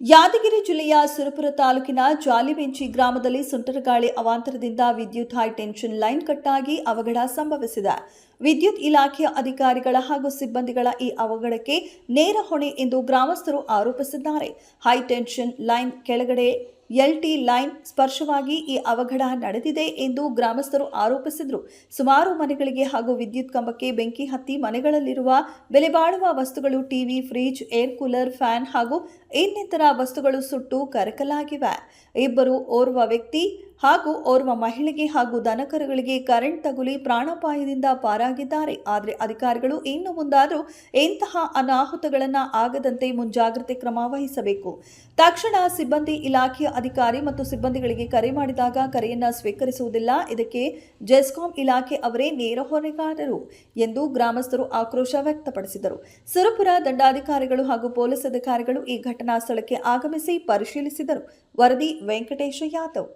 ಯಾದಗಿರಿ ಜಿಲ್ಲೆಯ ಸುರಪುರ ತಾಲೂಕಿನ ಜಾಲಿಬೆಂಚಿ ಗ್ರಾಮದಲ್ಲಿ ಸುಂಟರಗಾಳಿ ಅವಾಂತರದಿಂದ ವಿದ್ಯುತ್ ಹೈ ಟೆನ್ಷನ್ ಲೈನ್ ಕಟ್ಟಾಗಿ ಅವಘಡ ಸಂಭವಿಸಿದೆ. ವಿದ್ಯುತ್ ಇಲಾಖೆಯ ಅಧಿಕಾರಿಗಳ ಹಾಗೂ ಸಿಬ್ಬಂದಿಗಳ ಈ ಅವಘಡಕ್ಕೆ ನೇರ ಹೊಣೆ ಎಂದು ಗ್ರಾಮಸ್ಥರು ಆರೋಪಿಸಿದ್ದಾರೆ. ಹೈ ಟೆನ್ಷನ್ ಲೈನ್ ಕೆಳಗಡೆ ಎಲ್ಟಿ ಲೈನ್ ಸ್ಪರ್ಶವಾಗಿ ಈ ಅವಘಡ ನಡೆದಿದೆ ಎಂದು ಗ್ರಾಮಸ್ಥರು ಆರೋಪಿಸಿದರು. ಸುಮಾರು ಮನೆಗಳಿಗೆ ಹಾಗೂ ವಿದ್ಯುತ್ ಕಂಬಕ್ಕೆ ಬೆಂಕಿ ಹತ್ತಿ ಮನೆಗಳಲ್ಲಿರುವ ಬೆಲೆಬಾಳುವ ವಸ್ತುಗಳು TV, fridge, air cooler, fan ಹಾಗೂ ಇನ್ನಿತರ ವಸ್ತುಗಳು ಸುಟ್ಟು ಕರಕಲಾಗಿವೆ. ಓರ್ವ ವ್ಯಕ್ತಿ ಹಾಗೂ ಓರ್ವ ಮಹಿಳೆಗೆ ಹಾಗೂ ದನಕರುಗಳಿಗೆ ಕರೆಂಟ್ ತಗುಲಿ ಪ್ರಾಣಾಪಾಯದಿಂದ ಪಾರಾಗಿದ್ದಾರೆ. ಆದರೆ ಅಧಿಕಾರಿಗಳು ಇನ್ನು ಮುಂದಾದರೂ ಇಂತಹ ಅನಾಹುತಗಳನ್ನು ಆಗದಂತೆ ಮುಂಜಾಗ್ರತೆ ಕ್ರಮ ವಹಿಸಬೇಕು. ತಕ್ಷಣ ಸಿಬ್ಬಂದಿ ಇಲಾಖೆಯ ಅಧಿಕಾರಿ ಮತ್ತು ಸಿಬ್ಬಂದಿಗಳಿಗೆ ಕರೆ ಮಾಡಿದಾಗ ಕರೆಯನ್ನು ಸ್ವೀಕರಿಸುವುದಿಲ್ಲ. ಇದಕ್ಕೆ ಜೆಸ್ಕಾಂ ಇಲಾಖೆ ಅವರೇ ನೇರ ಹೊಣೆಗಾರರು ಎಂದು ಗ್ರಾಮಸ್ಥರು ಆಕ್ರೋಶ ವ್ಯಕ್ತಪಡಿಸಿದರು. ಸುರಪುರ ದಂಡಾಧಿಕಾರಿಗಳು ಹಾಗೂ ಪೊಲೀಸ್ ಅಧಿಕಾರಿಗಳು ಈ ಘಟನಾ ಸ್ಥಳಕ್ಕೆ ಆಗಮಿಸಿ ಪರಿಶೀಲಿಸಿದರು. ವರದಿ ವೆಂಕಟೇಶ ಯಾದವ್.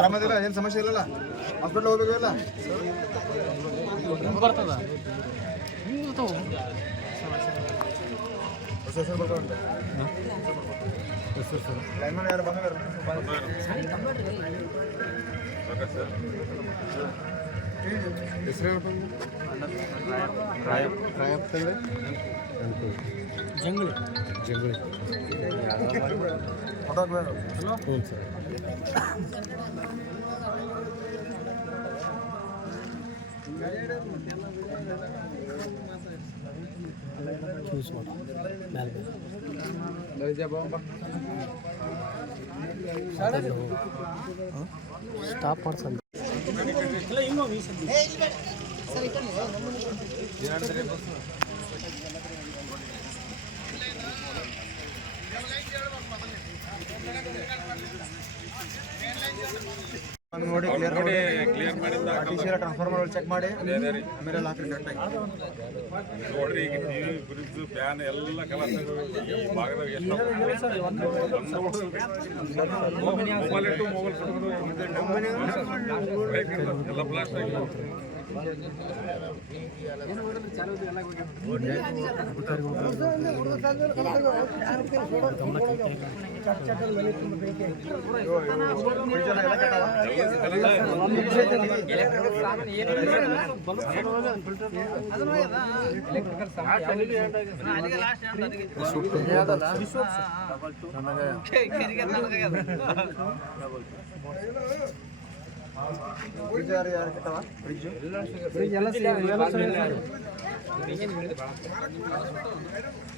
ಆರಾಮದಿಲ್ಲ, ಏನು ಸಮಸ್ಯೆ ಇಲ್ಲಲ್ಲ? ಹಾಸ್ಪಿಟ್ಲ್ ಹೋಗ್ಬೇಕಲ್ಲ? ಬರ್ತದ ಯಾರು ಬಂದ ಜಂಗಳಿ ಹ್ಞೂ ಸರ್. ಚೂಸ್ ಮಾಡಿ ಸ್ಟಾಪ್ ಮಾಡ್ಸಲ್ಲ. ನೋಡಿ ಕ್ಲಿಯರ್ ಮಾಡಿ ಟ್ರಾನ್ಸ್ಫಾರ್ಮರ್ ಚೆಕ್ ಮಾಡಿ ಆಮೇಲೆ ಹಾಕ್ರಿ ಕರೆಕ್ಟಾಗಿ ನೋಡ್ರಿ. ಈಗ ಟಿವಿ, ಫ್ರಿಡ್ಜ್, ಫ್ಯಾನ್ ಎಲ್ಲ ಕಲರ್ ಈ ಭಾಗದಾಗ ಎಷ್ಟು ಮೊಬೈಲ್ ಇಟ್ಟು ಮೊಬೈಲ್ ಎಲ್ಲ ಬ್ಲಾಸ್ಟ್ ಆಗಿ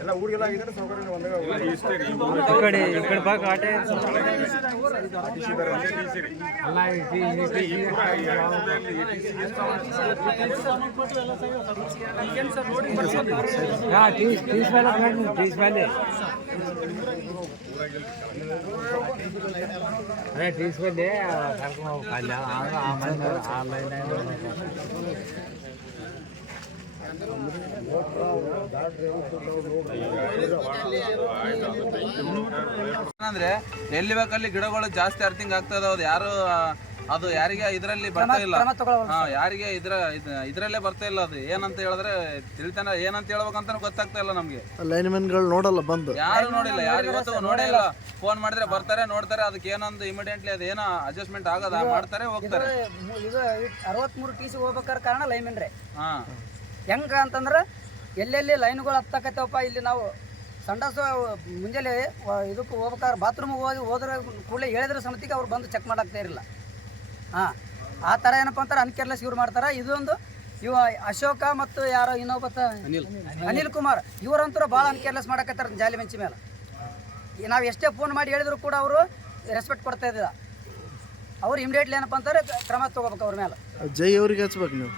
ಎಲ್ಲ ಊರಿಗೆಲ್ಲ ಆಗಿದ್ದಾರೆ ಸೌಕರ್ಯ ಒಂದೇ ಅದೇ ತೀಸ್ಕೊಂಡೆ ಕರ್ಕೊಂಡು ಅಂದ್ರೆ ಎಲ್ಲಿ ಬೇಕಲ್ಲಿ ಗಿಡಗಳು ಜಾಸ್ತಿ ಅರ್ಥಿಂಗ್ ಆಗ್ತದ. ಯಾರು ಅದು ಯಾರಿಗೆ ಇದರಲ್ಲಿ ಬರ್ತಾ ಇಲ್ಲ, ಯಾರಿಗೆ ಇದ್ರಲ್ಲೇ ಬರ್ತಾ ಇಲ್ಲ. ಅದು ಏನಂತ ಹೇಳಿದ್ರೆ ತಿಳಿತಾನೆ, ಏನಂತ ಹೇಳ್ಬೇಕಂತ ಗೊತ್ತಾಗ್ತಾ ಇಲ್ಲ ನಮ್ಗೆ. ಲೈನ್ಮನ್ಗಳು ನೋಡಲ್ಲ, ಬಂದು ಯಾರು ನೋಡಿಲ್ಲ, ಯಾರು ಇವತ್ತು ನೋಡಿಲ್ಲ. ಫೋನ್ ಮಾಡಿದ್ರೆ ಬರ್ತಾರೆ, ನೋಡ್ತಾರೆ, ಅದಕ್ಕೆ ಏನೊಂದು ಇಮಿಡಿಯೇಟ್ಲಿ ಅದೇನೋ ಅಡ್ಜಸ್ಟ್ಮೆಂಟ್ ಆಗದ ಮಾಡ್ತಾರೆ, ಹೋಗ್ತಾರೆ. ಇದು 63 TC ಹೋಗ್ಬೇಕಾದ ಕಾರಣ ಲೈನ್ಮನ್ ರೀ. ಹೆಂಗ ಅಂತಂದ್ರೆ ಎಲ್ಲೆಲ್ಲಿ ಲೈನ್ಗಳು ಹತ್ತಕತ್ತವಪ್ಪ, ಇಲ್ಲಿ ನಾವು ಸಂಡಾಸ ಮುಂಜಾನೆ ಇದಕ್ಕೆ ಹೋಗ್ಬೇಕಾದ್ರೆ ಬಾತ್ರೂಮಿಗೆ ಹೋದ್ರೆ ಕೂಡಲೇ ಹೇಳಿದ್ರೆ ಸಮಿತಿಗೆ ಅವ್ರು ಬಂದು ಚೆಕ್ ಮಾಡಾಕ್ತಾ ಇರಲಿಲ್ಲ. ಆ ಥರ ಏನಪ್ಪ ಅಂತಾರೆ ಅನ್ಕೇರ್ಲೆಸ್ ಇವ್ರು ಮಾಡ್ತಾರೆ. ಇದೊಂದು ಅಶೋಕ ಮತ್ತು ಯಾರೋ ಇನ್ನೊಬ್ಬ ಅನಿಲ್ ಕುಮಾರ್ ಇವರಂತೂ ಭಾಳ ಅನ್ಕೇರ್ಲೆಸ್ ಮಾಡಕತ್ತಾರೆ ಜಾಲಿಬೆಂಚಿ ಮೇಲೆ. ನಾವು ಎಷ್ಟೇ ಫೋನ್ ಮಾಡಿ ಹೇಳಿದ್ರು ಕೂಡ ಅವರು ರೆಸ್ಪೆಕ್ಟ್ ಕೊಡ್ತಾ ಇದ್ದಿಲ್ಲ. ಅವ್ರು ಇಮಿಡಿಯೇಟ್ಲಿ ಏನಪ್ಪ ಅಂತಾರೆ ಕ್ರಮ ತೊಗೋಬೇಕು ಅವ್ರ ಮೇಲೆ. ಜೈ ಅವ್ರಿಗೆ ಹಚ್ಬೇಕು ನೀವು.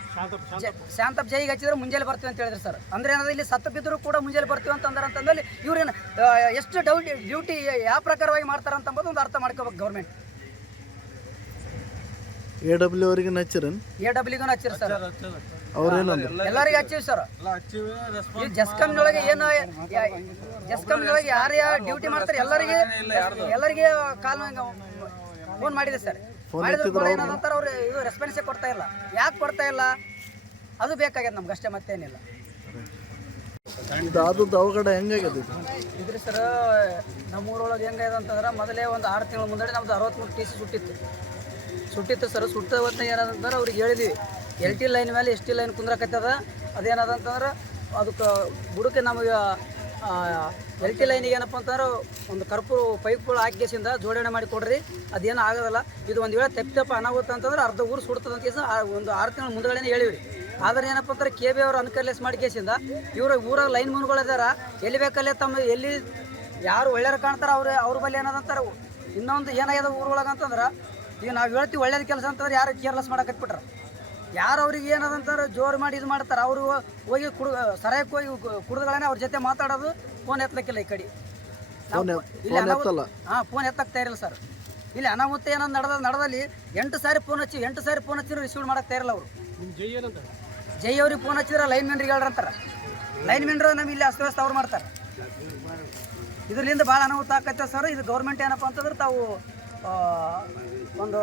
ಶಾಂತಪ್ಪ ಜೈಗೆ ಹಚ್ಚಿದ್ರೆ ಮುಂಜಾನೆ ಬರ್ತೀವಿ ಅಂತ ಹೇಳಿದ್ರು ಸರ್. ಅಂದ್ರೆ ಏನಾದ್ರು ಇಲ್ಲಿ ಸತ್ತು ಬಿದ್ದರೂ ಕೂಡ ಮುಂಜಾನೆ ಬರ್ತೀವಿ ಅಂತಂದ್ರೆ ಇವ್ರೇನು ಎಷ್ಟು ಡ್ಯೂಟಿ ಯಾವ ಪ್ರಕಾರವಾಗಿ ಮಾಡ್ತಾರೆ ಅಂತಂಬೋದು ಒಂದು ಅರ್ಥ ಮಾಡ್ಕೋಬೇಕು ಗೌರ್ಮೆಂಟ್. AW ಅವರಿಗೆ ಹಚ್ಚಿರನ್? AWಗೂ ಹಚ್ಚಿರ ಸರ್. ಎಲ್ಲರಿಗೆ ಹಚ್ಚಿವಿ ಸರ್. ಈ ಜಸ್ಕಮ್ನೊಳಗೆ ಏನು ಜಸ್ಕಮ್ನೊಳಗೆ ಯಾರು ಡ್ಯೂಟಿ ಮಾಡ್ತಾರೆ ಎಲ್ಲರಿಗೆ ಕಾಲ್ ಫೋನ್ ಮಾಡಿದೆ ಸರ್. ಮಾಡಿದ್ರು ಕೂಡ ಏನಂತಾರೆ ಅವ್ರು ಇದು ರೆಸ್ಪಾನ್ಸೇ ಕೊಡ್ತಾ ಇಲ್ಲ. ಯಾಕೆ ಕೊಡ್ತಾ ಇಲ್ಲ ಅದು ಬೇಕಾಗ್ಯದ ನಮ್ಗೆ ಅಷ್ಟೇ, ಮತ್ತೇನಿಲ್ಲ. ಅವಘಡ ಹೆಂಗಾಗ್ಯದ ಇದ್ರಿ ಸರ್ ನಮ್ಮೂರೊಳಗೆ ಹೆಂಗಾಯ್ತು ಅಂತಂದ್ರೆ ಮೊದಲೇ ಒಂದು 6 ತಿಂಗಳ ಮುಂದೆ ನಮ್ದು 63 TC ಸುಟ್ಟಿತ್ತು ಸರ್. ಸುಟ್ಟ ಹೊತ್ತು ಏನದಂತಂದ್ರೆ ಅವ್ರಿಗೆ ಹೇಳಿದ್ವಿ LT ಲೈನ್ ಮೇಲೆ ST ಲೈನ್ ಕುಂದ್ರಕತ್ತದ. ಅದೇನದಂತಂದ್ರೆ ಅದಕ್ಕೆ ಬುಡಕ್ಕೆ ನಮಗೆ LT ಲೈನಿಗೆ ಏನಪ್ಪ ಅಂತಂದ್ರೆ ಒಂದು ಕರ್ಪೂರ ಪೈಪ್ಗಳು ಹಾಕಿಸಿಂದ ಜೋಡಣೆ ಮಾಡಿ ಕೊಡ್ರಿ, ಅದೇನು ಆಗೋದಲ್ಲ. ಇದು ಒಂದು ವೇಳೆ ತಪ್ಪ ಅನಾಹುತ ಅಂತಂದ್ರೆ ಅರ್ಧ ಊರು ಸುಡ್ತದೆ ಅಂತ ಕೇಸ ಒಂದು 6 ತಿಂಗಳ ಮುಂದೆಗಳೇ ಹೇಳಿವ್ರಿ. ಆದರೆ ಏನಪ್ಪ ಅಂತಾರೆ KB ಅವರು ಅನ್ಕರ್ಲೆಸ್ ಮಾಡಿ ಕೇಸಿಂದ ಇವರು ಊರಾಗ ಲೈನ್ ಮನ್ಗಳಿದಾರ ಎಲ್ಲಿ ಬೇಕಲ್ಲೇ ತಮ್ಮ ಎಲ್ಲಿ ಯಾರು ಒಳ್ಳೆಯರು ಕಾಣ್ತಾರೆ ಅವ್ರ ಬಳಿ ಏನದಂತಾರೆ. ಇನ್ನೊಂದು ಏನಾಗ್ಯದ ಊರೊಳಗೆ ಅಂತಂದ್ರೆ ಈಗ ನಾವು ಹೇಳ್ತೀವಿ ಒಳ್ಳೇದು ಕೆಲಸ ಅಂತಂದ್ರೆ ಯಾರು ಕೇರ್ಲೆಸ್ ಮಾಡಕತ್ಬಿಟ್ರೆ, ಯಾರು ಅವ್ರಿಗೆ ಏನದಂತಾರೆ ಜೋರು ಮಾಡಿ ಇದು ಮಾಡ್ತಾರೆ. ಅವರು ಹೋಗಿ ಸರಾಯಕ್ಕೆ ಹೋಗಿ ಕುಡಿದುಗಳೇ ಅವ್ರ ಜೊತೆ ಮಾತಾಡೋದು, ಫೋನ್ ಎತ್ತಲಿಕ್ಕಿಲ್ಲ. ಈ ಕಡೆ ಫೋನ್ ಎತ್ತಕ್ತಾ ಇರಲ್ಲ ಸರ್. ಇಲ್ಲಿ ಅನಾಹುತ ಏನೋ ನಡೆದಲ್ಲಿ 8 ಸಾರಿ ಫೋನ್ ಹಚ್ಚಿದ್ರು ರಿಸೀವ್ ಮಾಡಕ್ತಾ ಇರಲ್ಲ ಅವರು. ಜೈ ಅವ್ರಿಗೆ ಫೋನ್ ಹಚ್ಚಿದ್ರೆ ಲೈನ್ ಮೆನ್ರಿಗೆ ಹೇಳ್ರಂತಾರೆ. ಲೈನ್ ಮೆನ್ರು ನಮ್ಗೆ ಇಲ್ಲಿ ಅಸ್ತವ್ಯಸ್ತ ಅವ್ರು ಮಾಡ್ತಾರೆ. ಇದರಿಂದ ಭಾಳ ಅನಾಹುತ ಆಕತ್ತೆ ಸರ್. ಇದು ಗೌರ್ಮೆಂಟ್ ಏನಪ್ಪ ಅಂತಂದ್ರೆ ತಾವು ಒಂದು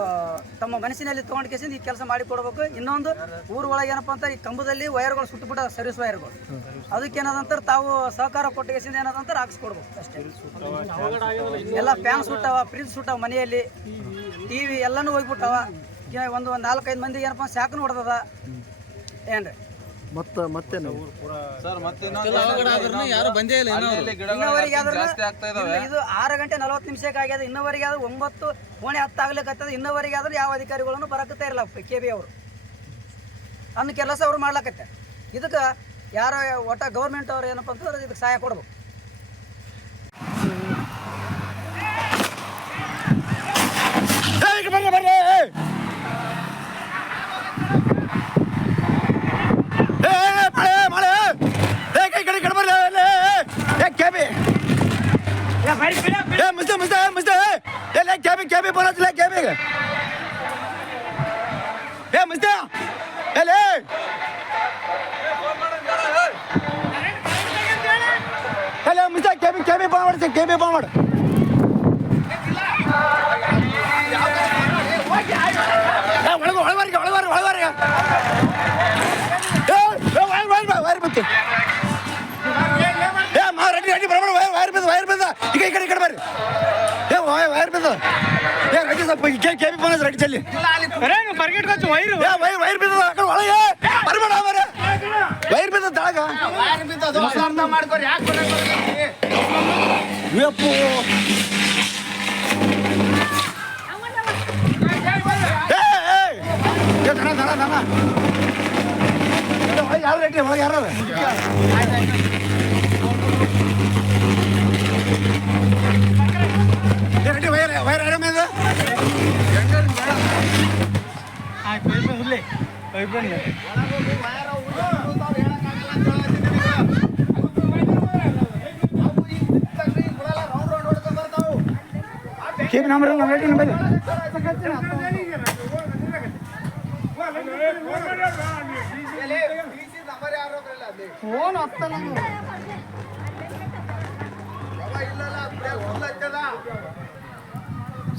ತಮ್ಮ ಮನಸ್ಸಿನಲ್ಲಿ ತೊಗೊಂಡು ಕೇಸಿಂದ ಈ ಕೆಲಸ ಮಾಡಿ ಕೊಡ್ಬೇಕು. ಇನ್ನೊಂದು ಊರು ಒಳಗೆ ಏನಪ್ಪ ಅಂತ ಈ ಕಂಬದಲ್ಲಿ ವೈರ್ಗಳು ಸುಟ್ಟುಬಿಟ್ಟ, ಸರ್ವಿಸ್ ವೈರ್ಗಳು. ಅದಕ್ಕೆ ಏನದಂತಾರೆ ತಾವು ಸಹಕಾರ ಕೊಟ್ಟ ಕೇಸಿಂದ ಏನದಂತಾರೆ ಹಾಕ್ಸ್ಕೊಡ್ಬೇಕು ಅಷ್ಟೇ. ಎಲ್ಲ ಫ್ಯಾನ್ ಸುಟ್ಟವ, ಫ್ರಿಜ್ ಸುಟ್ಟವ, ಮನೆಯಲ್ಲಿ TV ಎಲ್ಲನೂ ಹೋಗ್ಬಿಟ್ಟವ. ಒಂದು 4-5 ಮಂದಿಗೆ ಏನಪ್ಪ ಶಾಖನೂ ಹೊಡೆದದ ಏನ್ರಿ. ಮತ್ತೇನು ಸರ್ ಮತ್ತೆ ಇದು 6 ಗಂಟೆ 40 ನಿಮಿಷಕ್ಕೆ ಆಗ್ಯದ. ಇನ್ನವರೆಗೆ ಆದ್ರೆ 9:10 ಆಗ್ಲಿಕ್ಕತ್ತದ. ಇನ್ನವರೆಗೆ ಆದ್ರೆ ಯಾವ ಅಧಿಕಾರಿಗಳನ್ನು ಬರಕತ್ತಾ ಇರಲ್ಲ KB ಅವರು. ಅನ್ನ ಕೆಲಸ ಅವ್ರು ಮಾಡ್ಲಕತ್ತೆ. ಇದಕ್ಕೆ ಯಾರೋ ಒಟ್ಟ ಗೌರ್ಮೆಂಟ್ ಅವ್ರು ಏನಪ್ಪ ಅಂತಂದ್ರೆ ಇದಕ್ಕೆ ಸಹಾಯ ಕೊಡ್ಬೇಕು.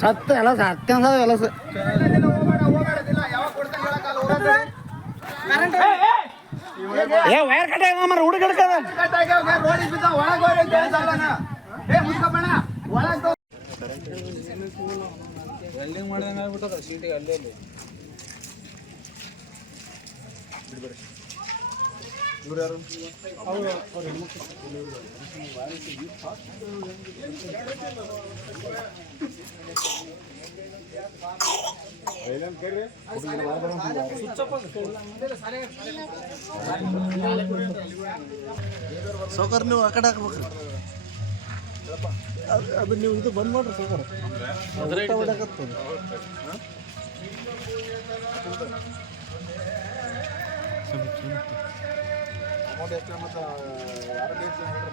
ಸತ್ತ ಎಲ್ಲ ಸತ್ಯ ಎಲ್ಲ ವೈರ್ ಕಟ್ಟ ಹುಡುಗಡ್ಕ ವೆಲ್ಡಿಂಗ್ ಮಾಡಿದಂಗೆ ಆಗ್ಬಿಟ್ಟದ ಸೀಟಿಗೆ ಅಲ್ಲೇ ಇವ್ರು ಯಾರು? ಸೌಕರ್ ನೀವು ಆ ಕಡೆ ಹಾಕ್ಬೇಕ್ರಿ. ಅದು ನೀವು ಇದು ಬಂದ್ ಮಾಡ್ರಿ ಸೌಕರ್. ಅಮೌಂಟ್ ಎಷ್ಟು ಮತ್ತು ಯಾರು ಡೇಟ್ ಹೇಳ್ರಿ.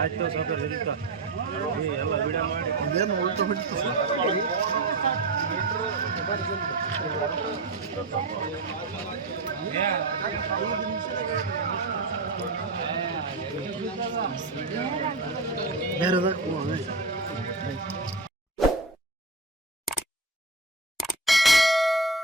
ಆಯ್ತು ಸೌಕರ್ಯ ಇರುತ್ತ ಎಲ್ಲ ವಿಡಿಯೋ ಮಾಡಿ ಇದೇನು ಉಲ್ಟಾ ಹೊಡಿತು ಬೇರೆದಾಗ